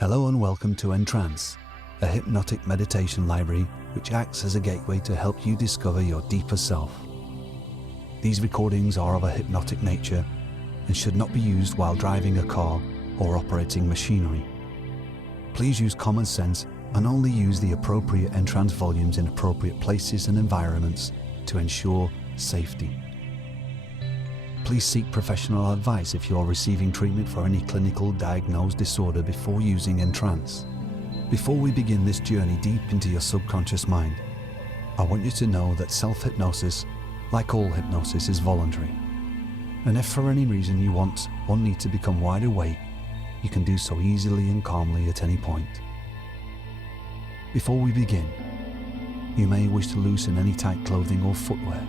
Hello and welcome to EnTrance, a hypnotic meditation library which acts as a gateway to help you discover your deeper self. These recordings are of a hypnotic nature and should not be used while driving a car or operating machinery. Please use common sense and only use the appropriate EnTrance volumes in appropriate places and environments to ensure safety. Please seek professional advice if you are receiving treatment for any clinical diagnosed disorder before using EnTrance. Before we begin this journey deep into your subconscious mind, I want you to know that self-hypnosis, like all hypnosis, is voluntary. And if for any reason you want or need to become wide awake, you can do so easily and calmly at any point. Before we begin, you may wish to loosen any tight clothing or footwear.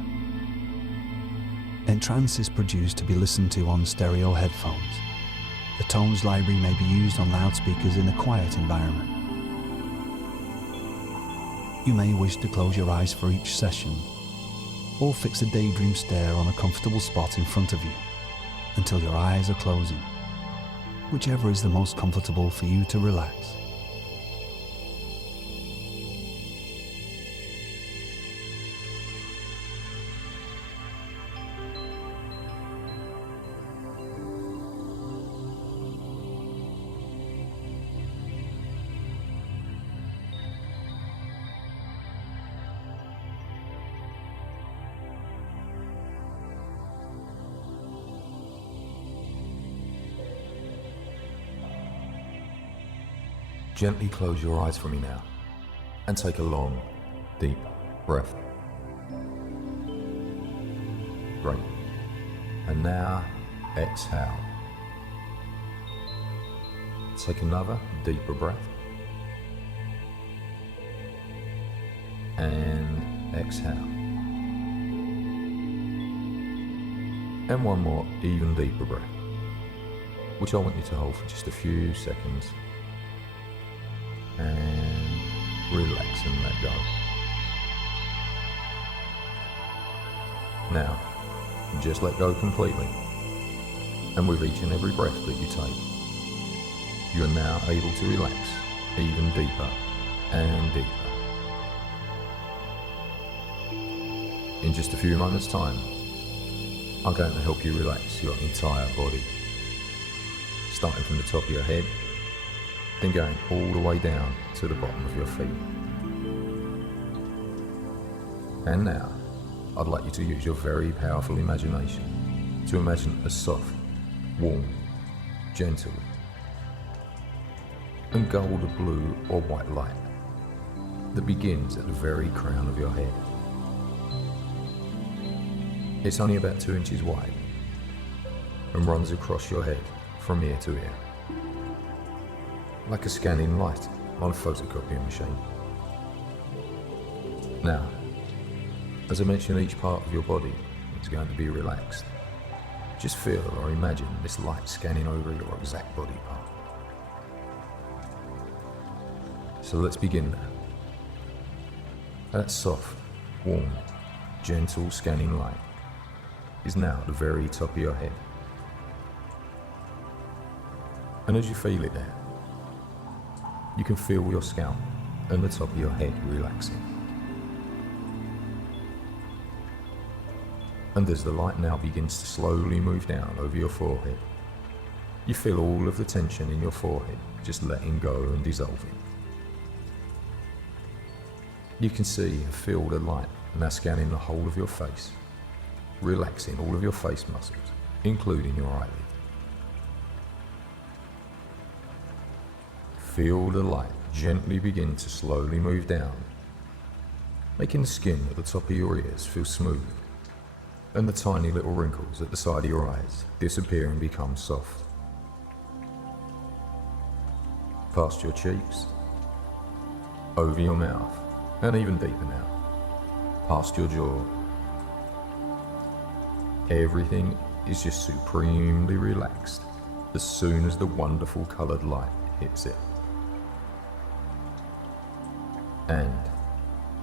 EnTrance is produced to be listened to on stereo headphones. The tones library may be used on loudspeakers in a quiet environment. You may wish to close your eyes for each session, or fix a daydream stare on a comfortable spot in front of you until your eyes are closing, whichever is the most comfortable for you to relax. Gently close your eyes for me now and take a long, deep breath. Great. And now exhale. Take another deeper breath. And exhale. And one more even deeper breath, which I want you to hold for just a few seconds. And relax and let go. Now, just let go completely. And with each and every breath that you take, you are now able to relax even deeper and deeper. In just a few moments' time, I'm going to help you relax your entire body, starting from the top of your head, then going all the way down to the bottom of your feet. And now, I'd like you to use your very powerful imagination to imagine a soft, warm, gentle, and gold, blue or white light that begins at the very crown of your head. It's only about 2 inches wide and runs across your head from ear to ear, like a scanning light on a photocopying machine. Now, as I mentioned, each part of your body is going to be relaxed. Just feel or imagine this light scanning over your exact body part. So let's begin now. That soft, warm, gentle scanning light is now at the very top of your head. And as you feel it there, you can feel your scalp and the top of your head relaxing. And as the light now begins to slowly move down over your forehead, you feel all of the tension in your forehead just letting go and dissolving. You can see and feel the light now scanning the whole of your face, relaxing all of your face muscles, including your eyelid. Feel the light gently begin to slowly move down, making the skin at the top of your ears feel smooth, and the tiny little wrinkles at the side of your eyes disappear and become soft. Past your cheeks, over your mouth, and even deeper now, past your jaw. Everything is just supremely relaxed as soon as the wonderful coloured light hits it. And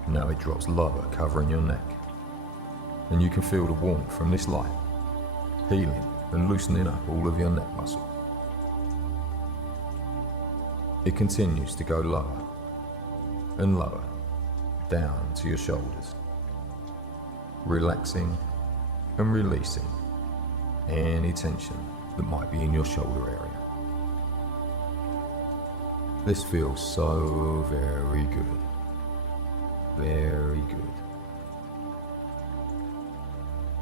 now it drops lower, covering your neck, and you can feel the warmth from this light healing and loosening up all of your neck muscle. it continues to go lower and lower down to your shoulders, relaxing and releasing any tension that might be in your shoulder area. This feels so very good, very good.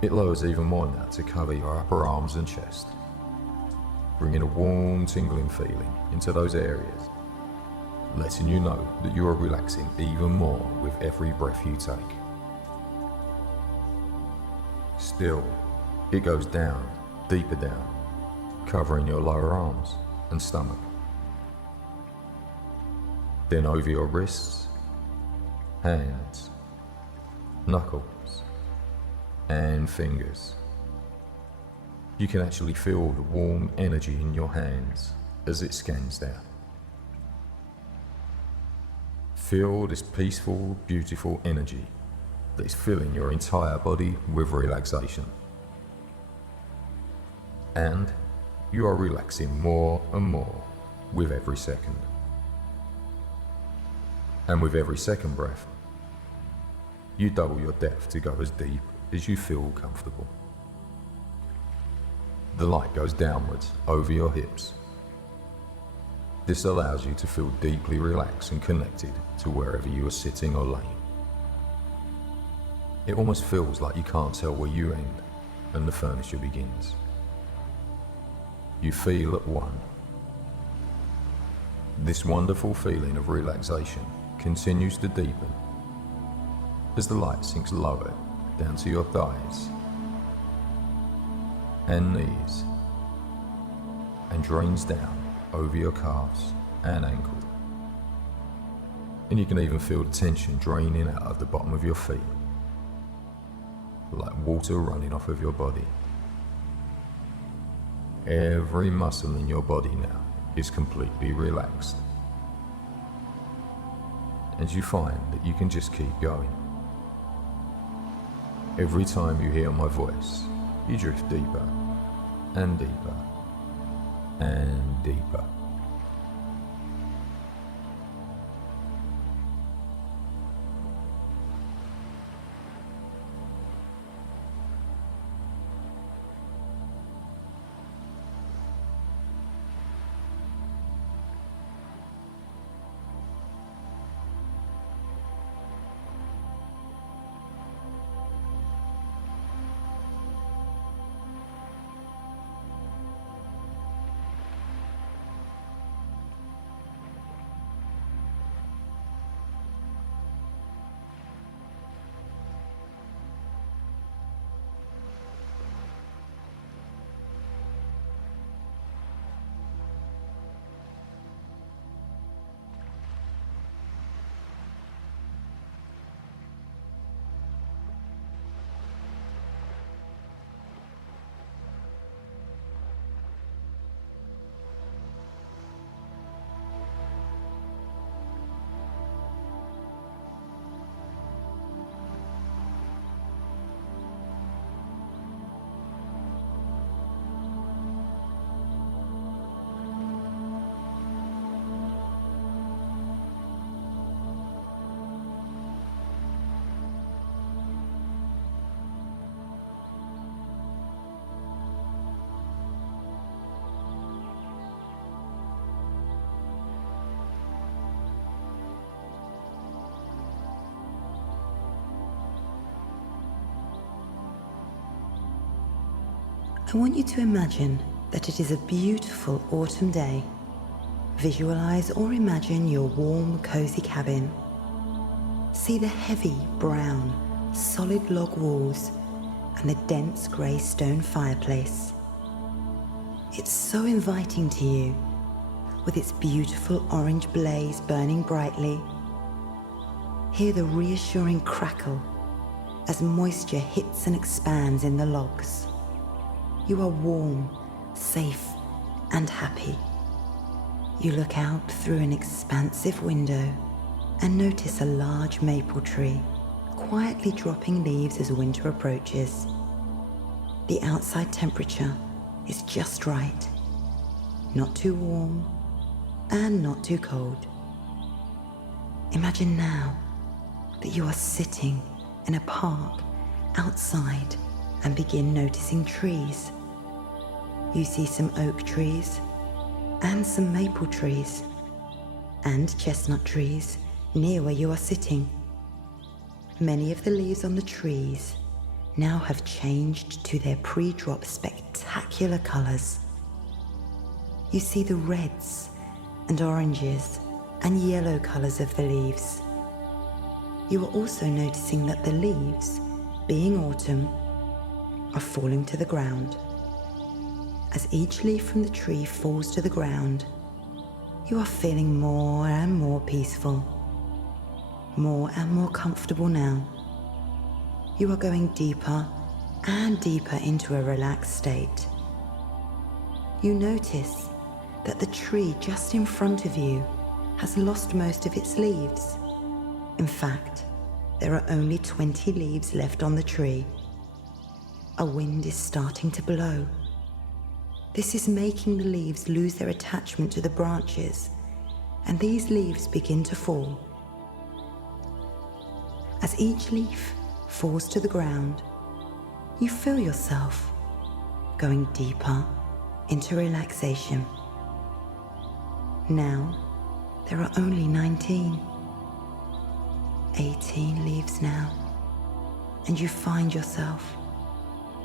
It lowers even more now to cover your upper arms and chest, bringing a warm, tingling feeling into those areas, letting you know that you are relaxing even more with every breath you take. Still, it goes down, deeper down, covering your lower arms and stomach. Then over your wrists, hands, knuckles, and fingers. You can actually feel the warm energy in your hands as it scans down. Feel this peaceful, beautiful energy that is filling your entire body with relaxation. And you are relaxing more and more with every second. And with every second breath, you double your depth to go as deep as you feel comfortable. The light goes downwards over your hips. This allows you to feel deeply relaxed and connected to wherever you are sitting or laying. It almost feels like you can't tell where you end and the furniture begins. You feel at one. This wonderful feeling of relaxation continues to deepen as the light sinks lower down to your thighs and knees and drains down over your calves and ankles. And you can even feel the tension draining out of the bottom of your feet, like water running off of your body. Every muscle in your body now is completely relaxed. And you find that you can just keep going. Every time you hear my voice, you drift deeper and deeper and deeper. I want you to imagine that it is a beautiful autumn day. Visualize or imagine your warm, cozy cabin. See the heavy, brown, solid log walls and the dense grey stone fireplace. It's so inviting to you, with its beautiful orange blaze burning brightly. Hear the reassuring crackle as moisture hits and expands in the logs. You are warm, safe, and happy. You look out through an expansive window and notice a large maple tree quietly dropping leaves as winter approaches. The outside temperature is just right, not too warm and not too cold. Imagine now that you are sitting in a park outside and begin noticing trees. You see some oak trees and some maple trees and chestnut trees near where you are sitting. Many of the leaves on the trees now have changed to their pre-drop spectacular colors. You see the reds and oranges and yellow colors of the leaves. You are also noticing that the leaves, being autumn, are falling to the ground. As each leaf from the tree falls to the ground, you are feeling more and more peaceful, more and more comfortable now. You are going deeper and deeper into a relaxed state. You notice that the tree just in front of you has lost most of its leaves. In fact, there are only 20 leaves left on the tree. A wind is starting to blow. This is making the leaves lose their attachment to the branches, and these leaves begin to fall. As each leaf falls to the ground, you feel yourself going deeper into relaxation. Now, there are only 19, 18 leaves now, and you find yourself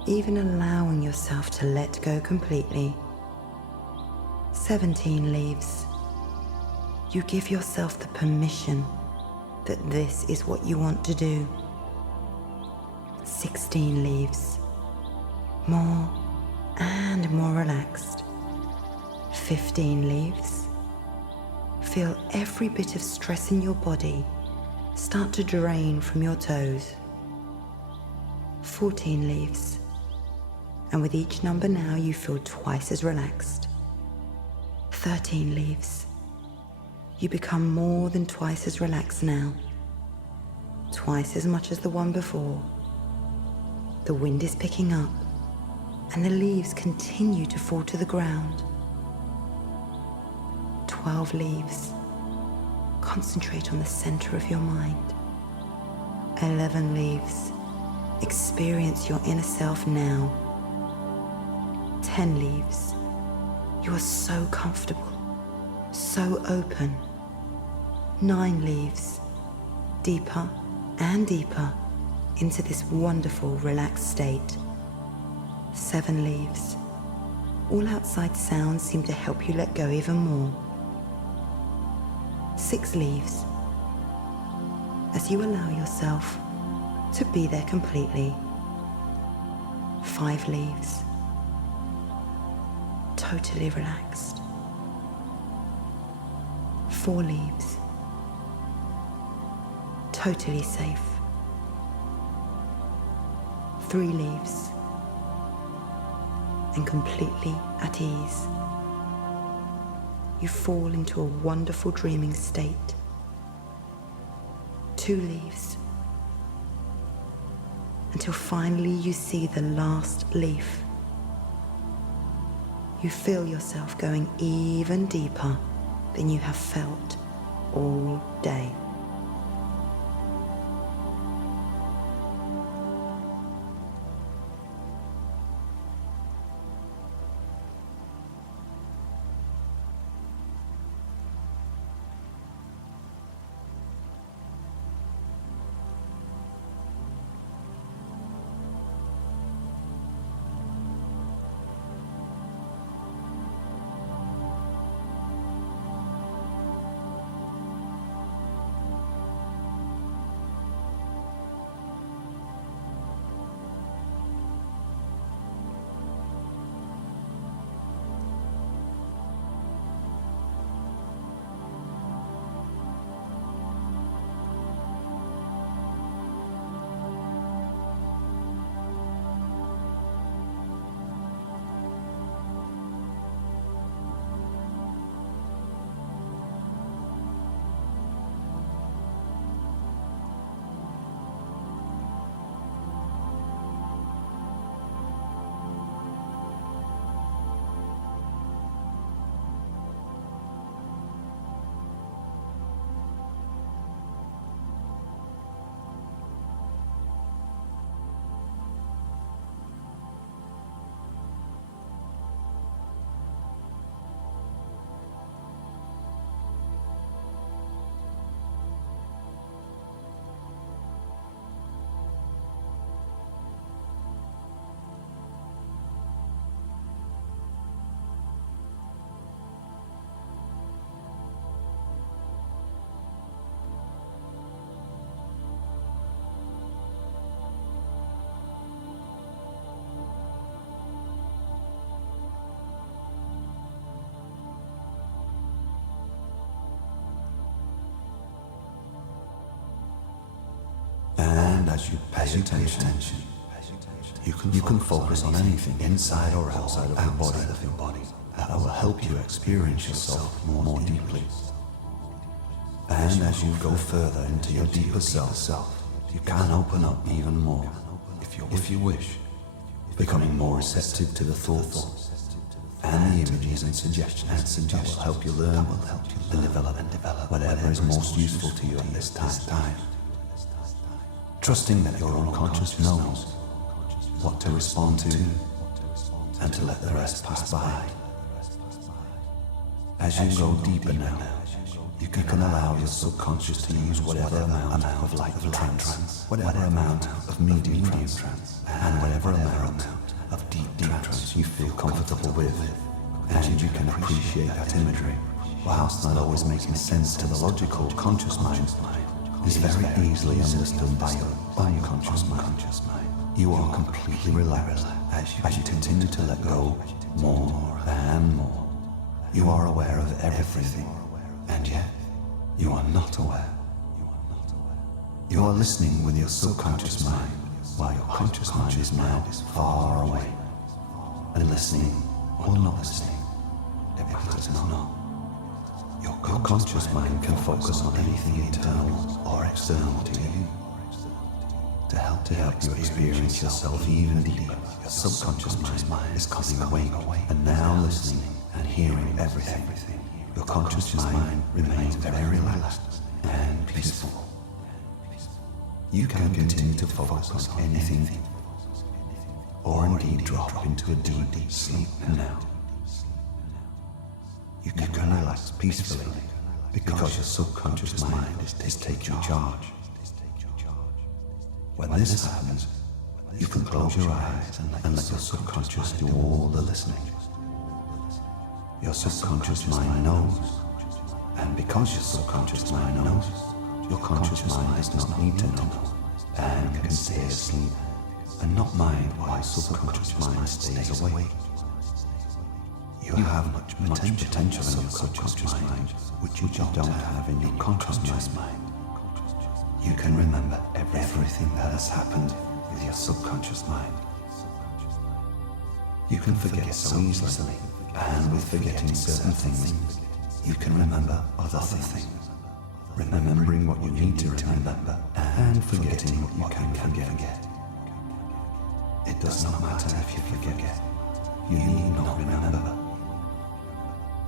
even allowing yourself to let go completely. 17 leaves. You give yourself the permission that this is what you want to do. 16 leaves. More and more relaxed. 15 leaves. Feel every bit of stress in your body start to drain from your toes. 14 leaves. And with each number now, you feel twice as relaxed. 13 leaves. You become more than twice as relaxed now. Twice as much as the one before. The wind is picking up, and the leaves continue to fall to the ground. 12 leaves. Concentrate on the center of your mind. 11 leaves. Experience your inner self now. 10 leaves. You are so comfortable, so open. 9 leaves. Deeper and deeper into this wonderful, relaxed state. 7 leaves. All outside sounds seem to help you let go even more. 6 leaves. As you allow yourself to be there completely. 5 leaves. Totally relaxed. 4 leaves. Totally safe. 3 leaves. And completely at ease. You fall into a wonderful dreaming state. 2 leaves. Until finally you see the last leaf. You feel yourself going even deeper than you have felt all day. And as you pay attention, you can focus on anything inside or outside of your body that will help you experience yourself more deeply. And as you go further into your deeper self, you can open up even more, if you wish, becoming more receptive to the thoughts and the images and suggestions that will help you learn and develop whatever is most useful to you at this time. Trusting that your unconscious knows what to respond to and to let the rest pass by. As you go deeper now, you can allow your subconscious to use whatever amount of light trance, whatever amount of medium trance, and whatever amount of deep trance you feel comfortable with. And you can appreciate that imagery, whilst not always making sense to the logical conscious mind, is very easily understood by your unconscious mind. You are completely relaxed as you continue to let go more and more. You are aware of everything, and yet you are not aware. You are listening with your subconscious mind, while your conscious mind is now far away. And listening or not listening, it matters not. Your conscious mind can focus on anything internal or external to you. To help you experience yourself even deeper, your subconscious mind is coming awake and now listening and hearing everything. Your conscious mind remains very relaxed and peaceful. You can continue to focus on anything, or indeed drop into a deep sleep now. You can relax peacefully because your subconscious mind is taking charge. When this happens, you can close your eyes and let your subconscious do all the listening. Your subconscious mind knows, and because your subconscious mind knows, your conscious mind does not need to know, and can stay asleep and not mind why your subconscious mind stays awake. You have much potential in your subconscious mind, which you don't have in your conscious mind. You can remember everything that has happened with your subconscious mind. You can forget so easily, and with forgetting certain things, you can remember other things. Remembering what you need to remember, and forgetting what you can forget. It does not matter if you forget. You need not remember.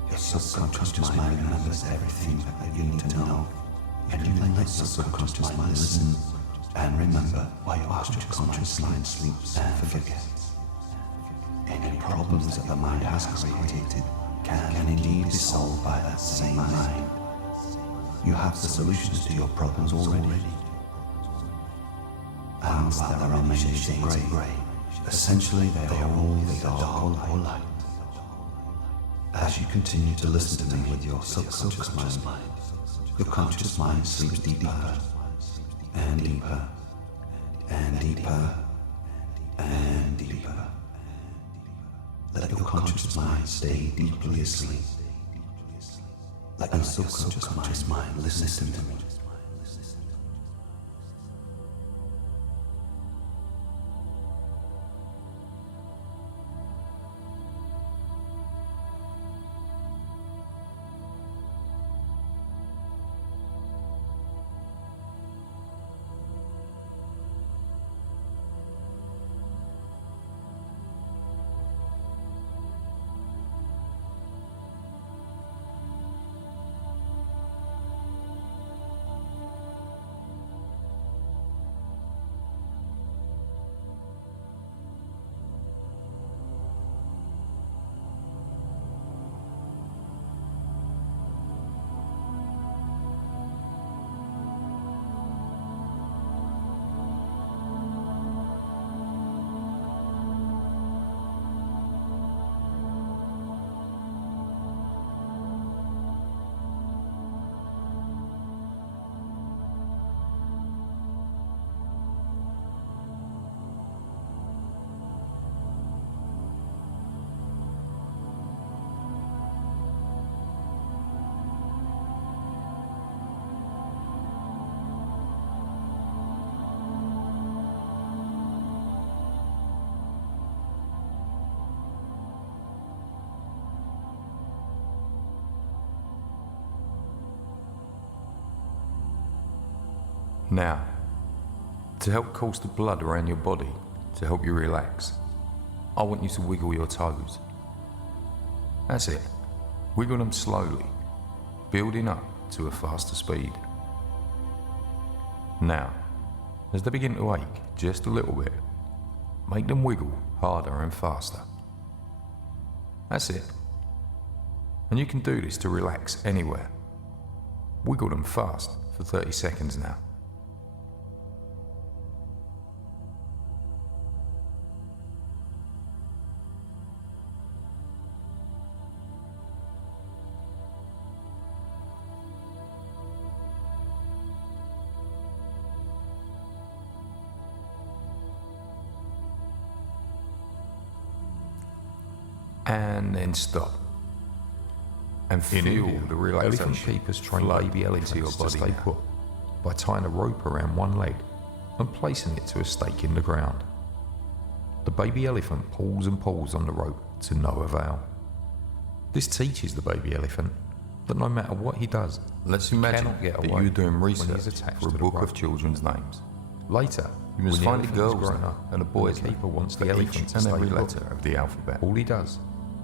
Your subconscious mind remembers everything that you need to know. And you can let your subconscious mind listen and remember while your conscious mind sleeps and forgets. Any problems that the mind has created can indeed be solved by that same mind. You have the solutions to your problems already. And while there are many shades of grey, essentially they are all the dark or light. As you continue to listen to me with your subconscious mind, your conscious mind sleeps deeper and deeper and deeper and deeper. Let your conscious mind stay deeply asleep. Let your subconscious mind listen to me. Now, to help course the blood around your body, to help you relax, I want you to wiggle your toes. That's it. Wiggle them slowly, building up to a faster speed. Now, as they begin to ache just a little bit, make them wiggle harder and faster. That's it. And you can do this to relax anywhere. Wiggle them fast for 30 seconds now. And then stop. And feel the relaxation. Elephant keepers train baby elephants to your body to stay put by tying a rope around one leg and placing it to a stake in the ground. The baby elephant pulls and pulls on the rope to no avail. This teaches the baby elephant that no matter what he does, let's imagine that you're doing research for a book of children's names. Later, you must find a girl's grown up and a boy's keeper wants the elephant and every letter of the alphabet. All he does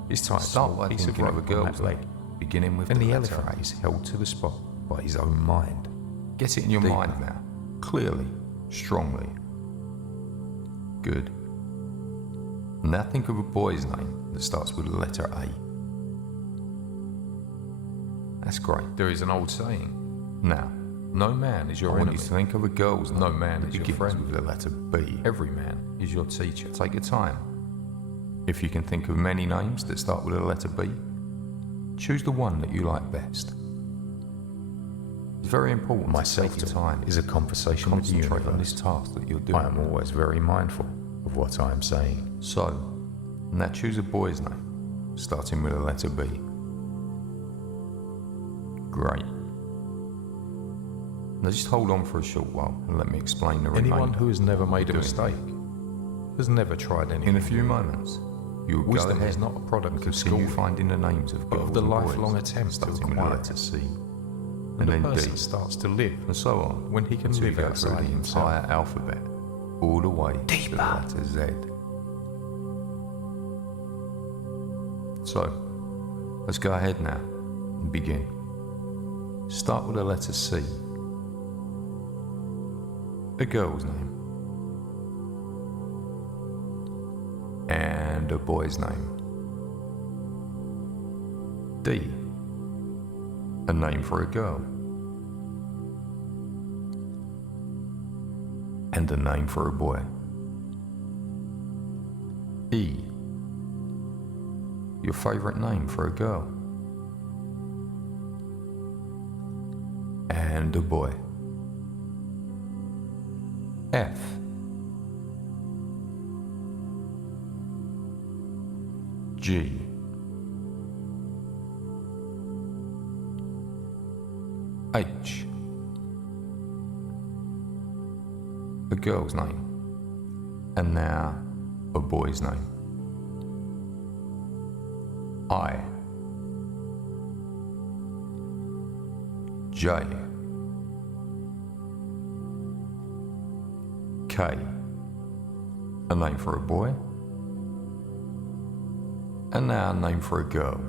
is tie a small piece of rope a girl's leg, beginning with and the elephant is held to the spot by his own mind. Get it in your mind now, clearly, strongly. Good. Now think of a boy's name that starts with the letter A. That's great. There is an old saying. Now, no man is your enemy. I want you to think of a girl's name. No man is your friend with the letter B. Every man is your teacher. Take your time. If you can think of many names that start with the letter B, choose the one that you like best. It's very important. My self-time is a conversation with the universe on this task that you're doing. I am always very mindful of what I am saying. So, now choose a boy's name, starting with the letter B. Great. Now just hold on for a short while and let me explain the remainder. Anyone who has never made a mistake has never tried anything. In a few moments, you will go ahead, is not a product of school finding the names of girls, but of the lifelong attempt to acquire letter C, and then D starts to live, and so on, when he can live outside the entire alphabet, all the way to the letter Z. So, let's go ahead now and begin. Start with the letter C. A girl's name. And a boy's name. D. A name for a girl. And a name for a boy. E. Your favorite name for a girl. And a boy. F. G. H. A girl's name. And now a boy's name. I. J. K. A name for a boy. And now a name for a girl.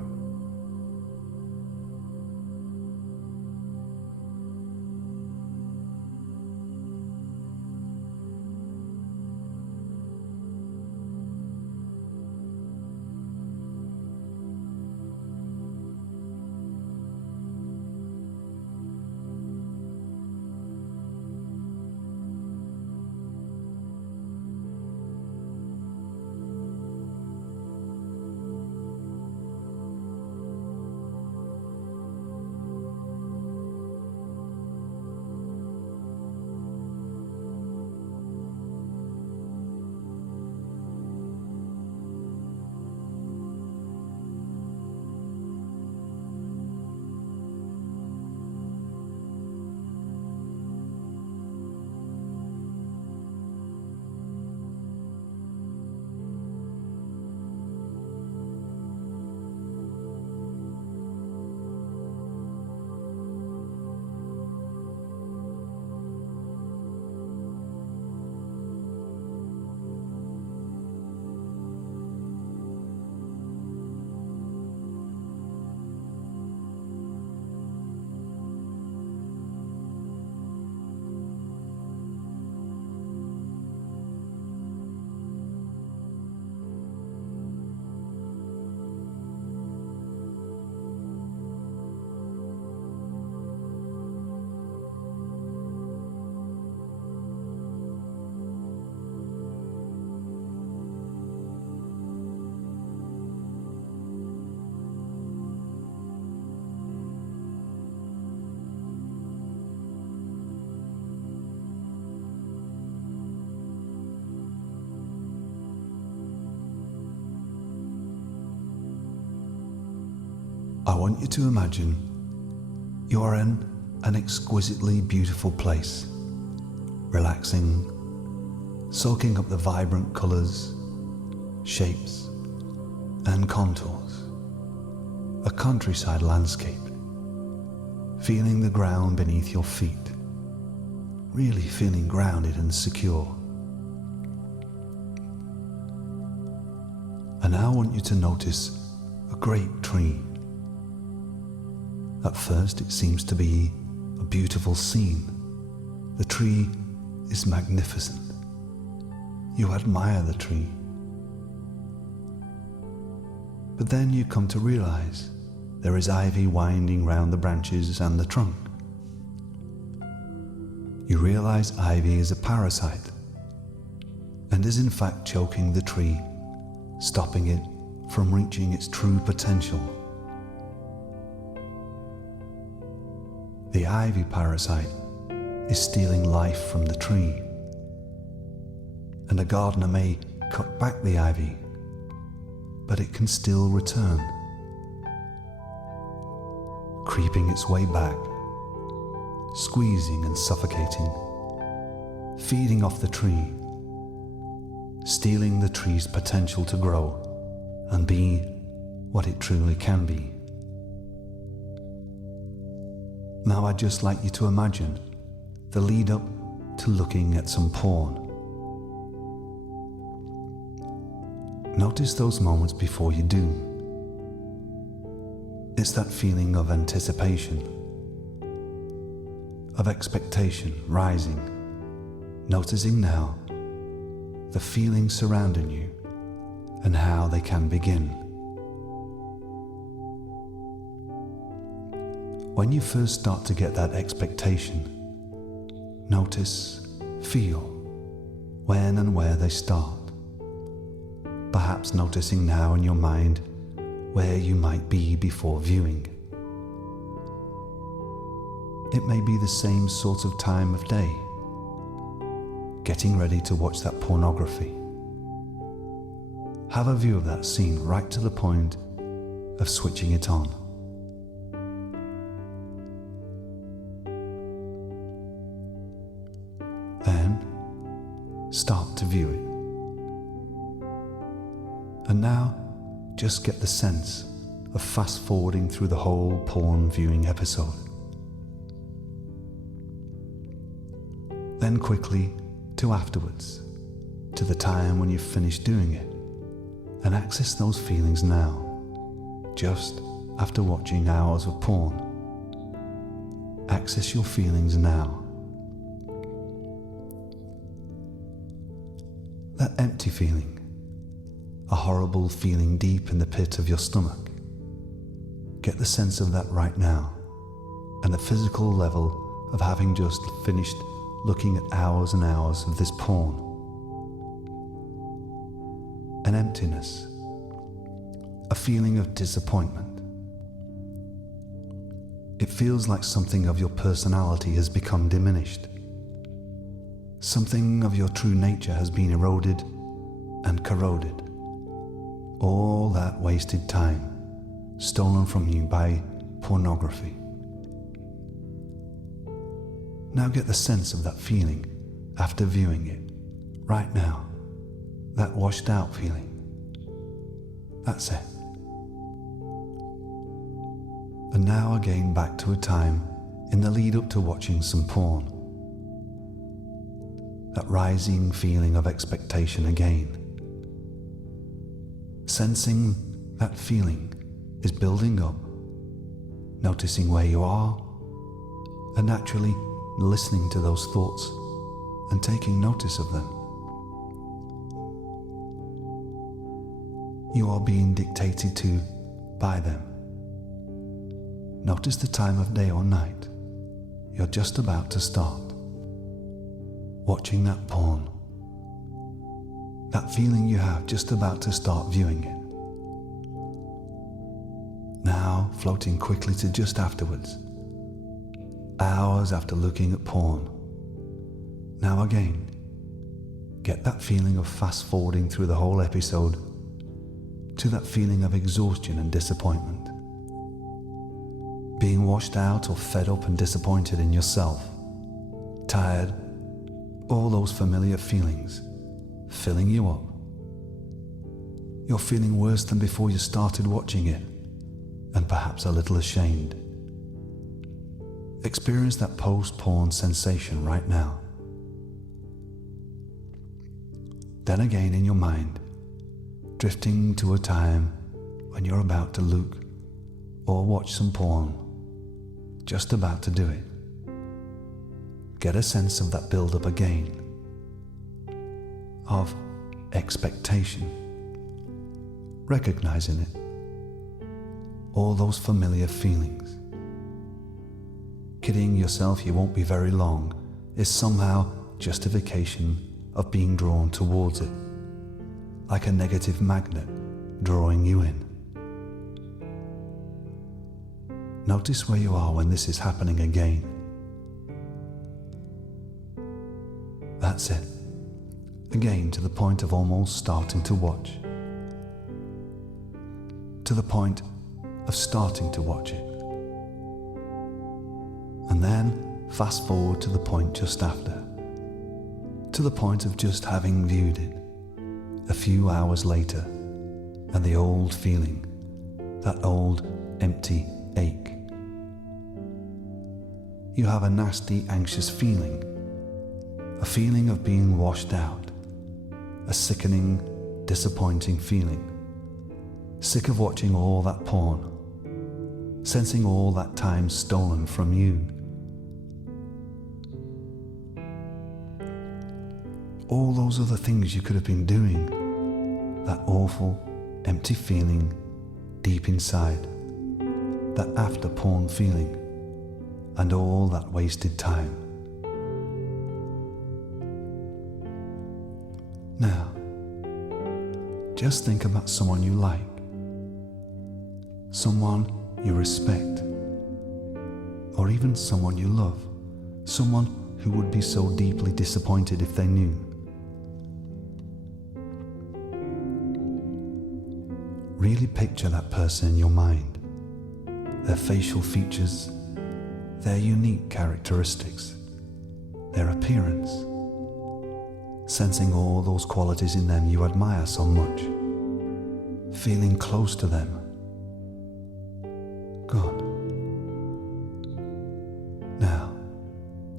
I want you to imagine you are in an exquisitely beautiful place, relaxing, soaking up the vibrant colours, shapes, and contours. A countryside landscape, feeling the ground beneath your feet, really feeling grounded and secure. And now I want you to notice a great tree. At first it seems to be a beautiful scene. The tree is magnificent. You admire the tree. But then you come to realize there is ivy winding round the branches and the trunk. You realize ivy is a parasite and is in fact choking the tree, stopping it from reaching its true potential. The ivy parasite is stealing life from the tree, and a gardener may cut back the ivy, but it can still return, creeping its way back, squeezing and suffocating, feeding off the tree, stealing the tree's potential to grow and be what it truly can be. Now I'd just like you to imagine the lead up to looking at some porn. Notice those moments before you do. It's that feeling of anticipation, of expectation rising, noticing now the feelings surrounding you and how they can begin. When you first start to get that expectation, notice, feel when and where they start. Perhaps noticing now in your mind where you might be before viewing. It may be the same sort of time of day, getting ready to watch that pornography. Have a view of that scene right to the point of switching it on. Then start to view it. And now just get the sense of fast forwarding through the whole porn viewing episode. Then quickly to afterwards, to the time when you've finished doing it, and access those feelings now, just after watching hours of porn. Access your feelings now. That empty feeling, a horrible feeling deep in the pit of your stomach. Get the sense of that right now, and the physical level of having just finished looking at hours and hours of this porn. An emptiness, a feeling of disappointment. It feels like something of your personality has become diminished. Something of your true nature has been eroded and corroded. All that wasted time stolen from you by pornography. Now get the sense of that feeling after viewing it, right now, that washed out feeling. That's it. And now again back to a time in the lead up to watching some porn. That rising feeling of expectation again. Sensing that feeling is building up, noticing where you are, and naturally listening to those thoughts and taking notice of them. You are being dictated to by them. Notice the time of day or night. You're just about to start watching that porn. That feeling you have just about to start viewing it. Now floating quickly to just afterwards. Hours after looking at porn. Now again, get that feeling of fast forwarding through the whole episode to that feeling of exhaustion and disappointment. being washed out or fed up and disappointed in yourself, tired, all those familiar feelings filling you up. You're feeling worse than before you started watching it, and perhaps a little ashamed. Experience that post-porn sensation right now. Then again in your mind, drifting to a time when you're about to look or watch some porn, just about to do it. Get a sense of that build-up again, of expectation, recognizing it, all those familiar feelings. Kidding yourself you won't be very long is somehow justification of being drawn towards it, like a negative magnet drawing you in. Notice where you are when this is happening again. That's it. Again to the point of almost starting to watch. To the point of starting to watch it. And then fast forward to the point just after. To the point of just having viewed it a few hours later, and the old feeling, that old empty ache. You have a nasty, anxious feeling, a feeling of being washed out, a sickening, disappointing feeling, sick of watching all that porn, sensing all that time stolen from you. All those other things you could have been doing, that awful, empty feeling deep inside, that after porn feeling, and all that wasted time. Now, just think about someone you like, someone you respect, or even someone you love, someone who would be so deeply disappointed if they knew. Really picture that person in your mind, their facial features, their unique characteristics, their appearance, sensing all those qualities in them you admire so much, feeling close to them. Good. Now,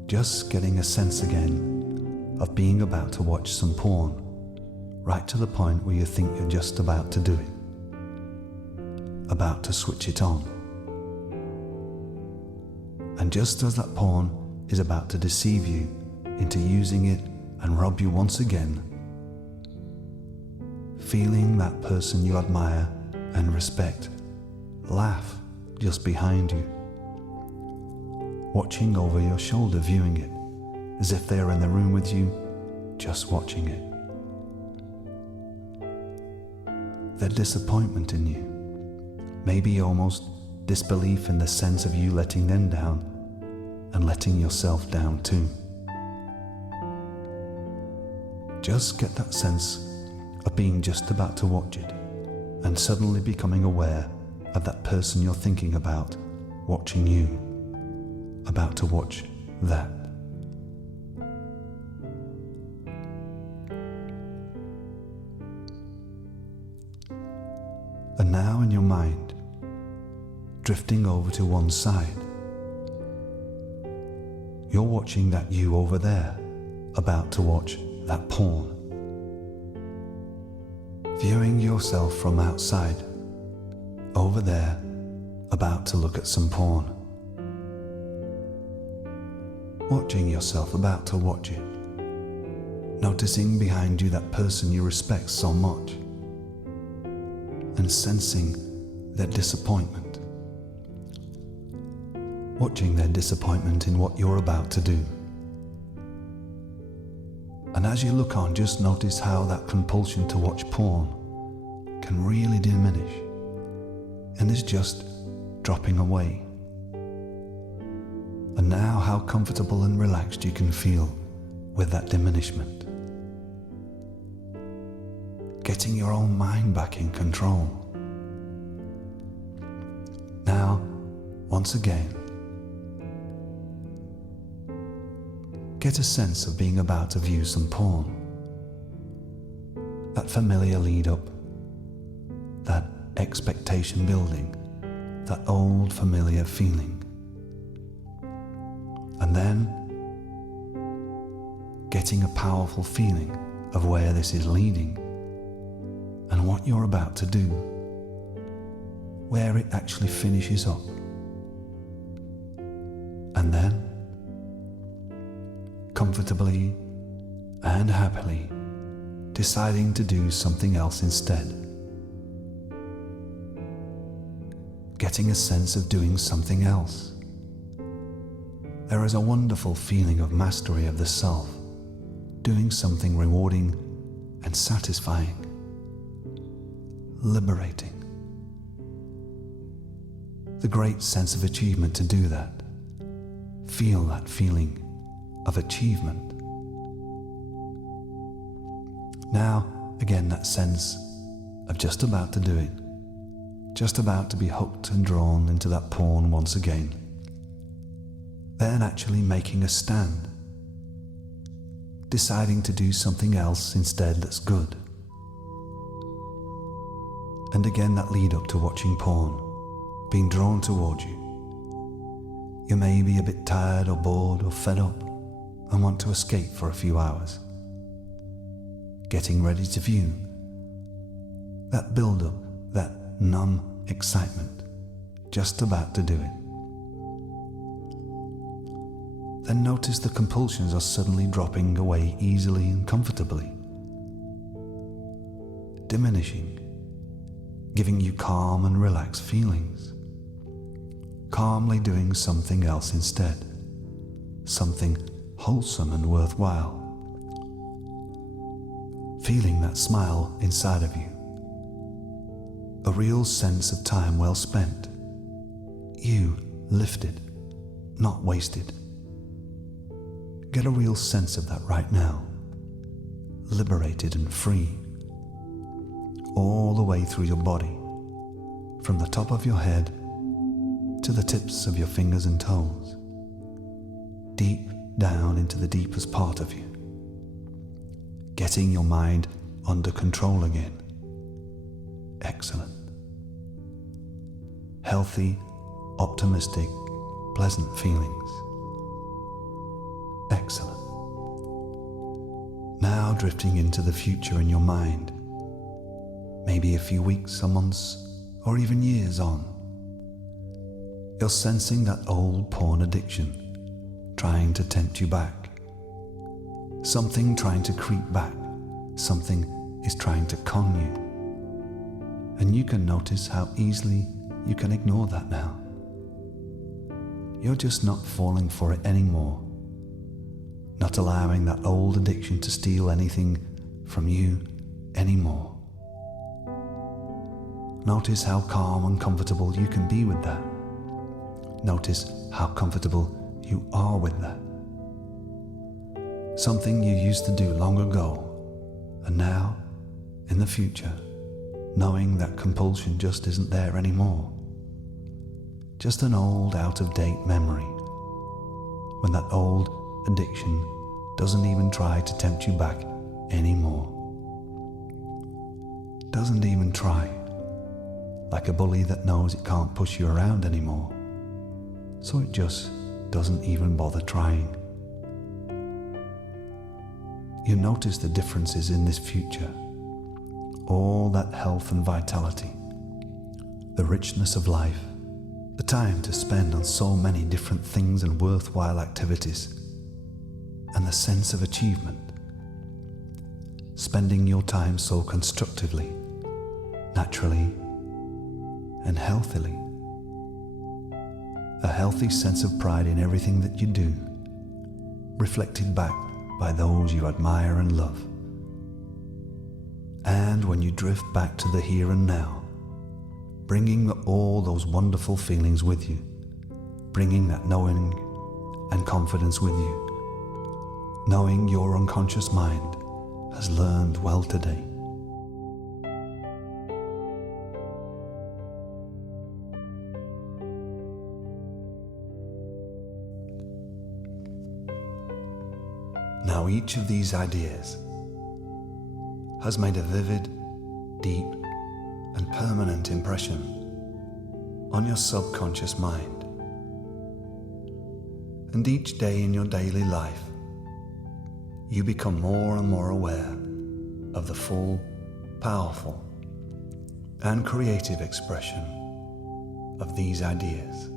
just getting a sense again of being about to watch some porn, right to the point where you think you're just about to do it, about to switch it on. And just as that porn is about to deceive you into using it and rob you once again, feeling that person you admire and respect laugh just behind you, watching over your shoulder, viewing it as if they are in the room with you, just watching it. Their disappointment in you, maybe almost disbelief in the sense of you letting them down and letting yourself down too. Just get that sense of being just about to watch it and suddenly becoming aware of that person you're thinking about watching you, about to watch that. And now in your mind, drifting over to one side, you're watching that you over there, about to watch that porn. Viewing yourself from outside, over there, about to look at some porn. Watching yourself about to watch it. Noticing behind you that person you respect so much. And sensing their disappointment. Watching their disappointment in what you're about to do. And as you look on, just notice how that compulsion to watch porn can really diminish and is just dropping away. And now how comfortable and relaxed you can feel with that diminishment. Getting your own mind back in control. Now, once again. Get a sense of being about to view some porn. That familiar lead up, that expectation building, that old familiar feeling. And then getting a powerful feeling of where this is leading and what you're about to do, where it actually finishes up. And then, comfortably and happily, deciding to do something else instead. Getting a sense of doing something else. There is a wonderful feeling of mastery of the self, doing something rewarding and satisfying, liberating. The great sense of achievement to do that. Feel that feeling of achievement. Now, again, that sense of just about to do it, just about to be hooked and drawn into that porn once again. Then actually making a stand, deciding to do something else instead that's good. And again, that lead up to watching porn, being drawn toward you. You may be a bit tired or bored or fed up and want to escape for a few hours. Getting ready to view. That build-up, that numb excitement, just about to do it. Then notice the compulsions are suddenly dropping away easily and comfortably, diminishing, giving you calm and relaxed feelings. Calmly doing something else instead, something wholesome and worthwhile. Feeling that smile inside of you. A real sense of time well spent. You lifted, not wasted. Get a real sense of that right now. Liberated and free. All the way through your body. From the top of your head to the tips of your fingers and toes. Deep down into the deepest part of you. Getting your mind under control again. Excellent. Healthy, optimistic, pleasant feelings. Excellent. Now drifting into the future in your mind. Maybe a few weeks or months or even years on. You're sensing that old porn addiction trying to tempt you back. Something trying to creep back. Something is trying to con you. And you can notice how easily you can ignore that now. You're just not falling for it anymore. Not allowing that old addiction to steal anything from you anymore. Notice how calm and comfortable you can be with that. Notice how comfortable you are with that. Something you used to do long ago, and now, in the future, knowing that compulsion just isn't there anymore. Just an old, out-of-date memory, when that old addiction doesn't even try to tempt you back anymore. Doesn't even try, like a bully that knows it can't push you around anymore. So it just doesn't even bother trying. You notice the differences in this future, all that health and vitality, the richness of life, the time to spend on so many different things and worthwhile activities, and the sense of achievement. Spending your time so constructively, naturally, and healthily. A healthy sense of pride in everything that you do, reflected back by those you admire and love. And when you drift back to the here and now, bringing all those wonderful feelings with you, bringing that knowing and confidence with you, knowing your unconscious mind has learned well today. Now each of these ideas has made a vivid, deep, and permanent impression on your subconscious mind. And each day in your daily life, you become more and more aware of the full, powerful, and creative expression of these ideas.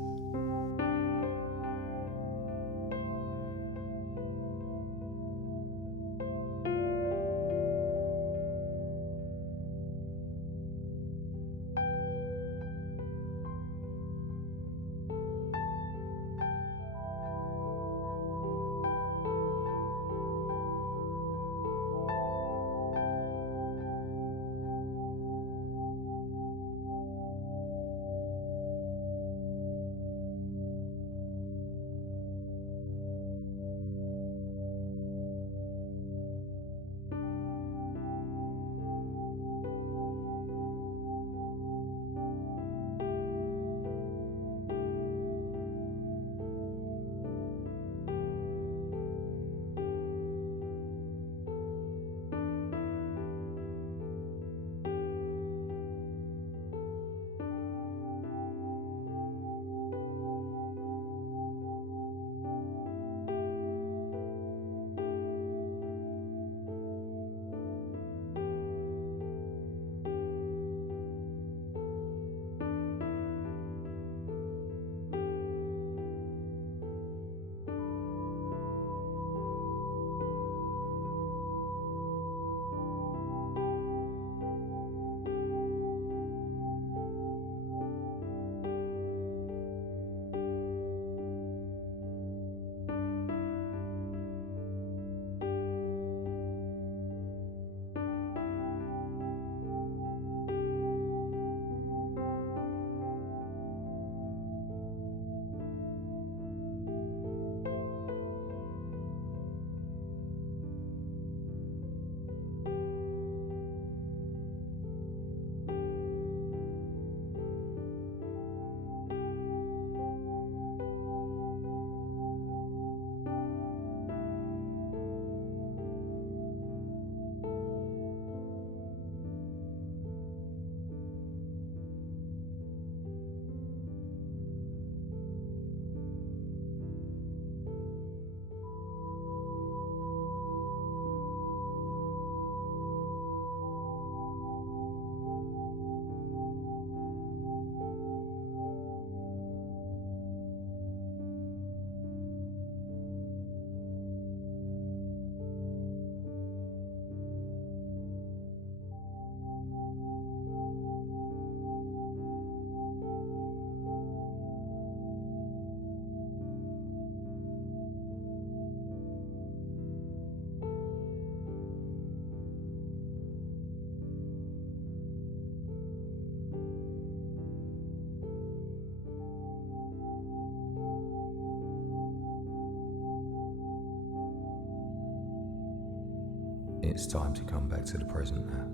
It's time to come back to the present now,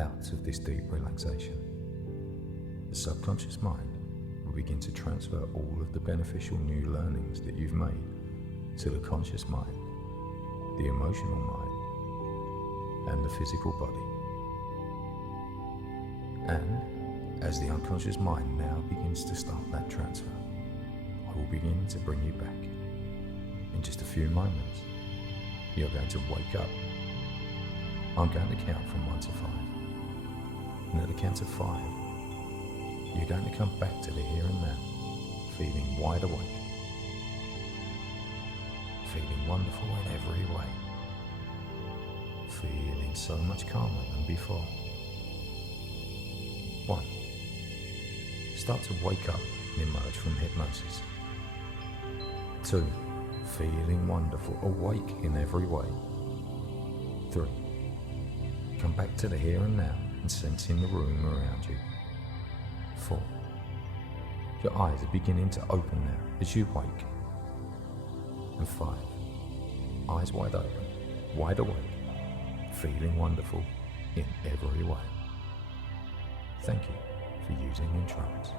out of this deep relaxation. The subconscious mind will begin to transfer all of the beneficial new learnings that you've made to the conscious mind, the emotional mind, and the physical body. And as the unconscious mind now begins to start that transfer, I will begin to bring you back. In just a few moments, you're going to wake up. I'm going to count from 1 to 5. And at the count of 5, you're going to come back to the here and now, feeling wide awake, feeling wonderful in every way, feeling so much calmer than before. 1. Start to wake up and emerge from hypnosis. 2. Feeling wonderful, awake in every way. 3. Come back to the here and now and sensing the room around you. 4. Your eyes are beginning to open now as you wake. And 5. Eyes wide open, wide awake, feeling wonderful in every way. Thank you for using EnTrance.